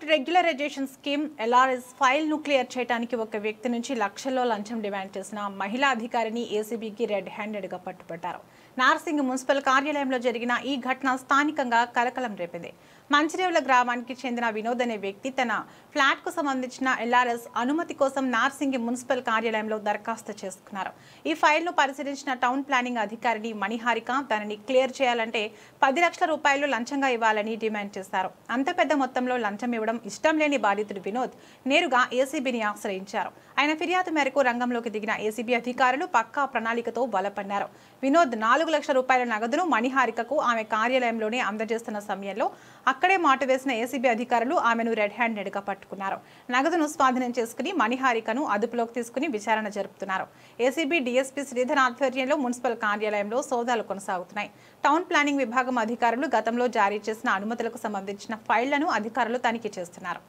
Port regularisation scheme LRS ఫైల్ను clear చేయడానికి ఒక వ్యక్తి నుంచి లక్షల్లో లంచం డిమాండ్ చేసిన మహిళా అధికారిని ఏసీబీకి రెడ్ హ్యాండెడ్గా పట్టుబట్టారు. నార్సింగ్ మున్సిపల్ కార్యాలయంలో జరిగిన ఈ ఘటన స్థానికంగా కలకలం రేపింది. మంచిరేవుల గ్రామానికి చెందిన వినోద్ అనే వ్యక్తి తన ఫ్లాట్కు సంబంధించిన ఎల్ఆర్ఎస్ అనుమతి కోసం నార్సింగ్ మున్సిపల్ కార్యాలయంలో దరఖాస్తు చేసుకున్నారు. ఈ ఫైల్ను పరిశీలించిన టౌన్ ప్లానింగ్ అధికారిని మణిహారిక దానిని క్లియర్ చేయాలంటే 10 లక్షల రూపాయలు లంచంగా ఇవ్వాలని డిమాండ్ చేశారు. అంత పెద్ద మొత్తంలో లంచం ఇవ్వడం ఇష్టం లేని బాధితుడు వినోద్ నేరుగా ఏసీబీని ఆశ్రయించారు. ఆయన ఫిర్యాదు మేరకు రంగంలోకి దిగిన ఏసీబీ అధికారులు పక్కా ప్రణాళికతో బలపన్నారు. వినోద్ 4 లక్షల రూపాయల నగదును మణిహారికకు ఆమె కార్యాలయంలోనే అందజేస్తున్న సమయంలో అక్కడే మాటు వేసిన ఏసీబీ అధికారులు ఆమెను రెడ్ హ్యాండెడ్గా పట్టుకున్నారు. నగదును స్వాధీనం చేసుకుని మణిహారికను అదుపులోకి తీసుకుని విచారణ జరుపుతున్నారు. ఏసీబీ డీఎస్పీ శ్రీధర్ ఆధ్వర్యంలో మున్సిపల్ కార్యాలయంలో సోదాలు కొనసాగుతున్నాయి. టౌన్ ప్లానింగ్ విభాగం అధికారులు గతంలో జారీ చేసిన అనుమతులకు సంబంధించిన ఫైళ్లను అధికారులు తనిఖీ చేస్తున్నారు.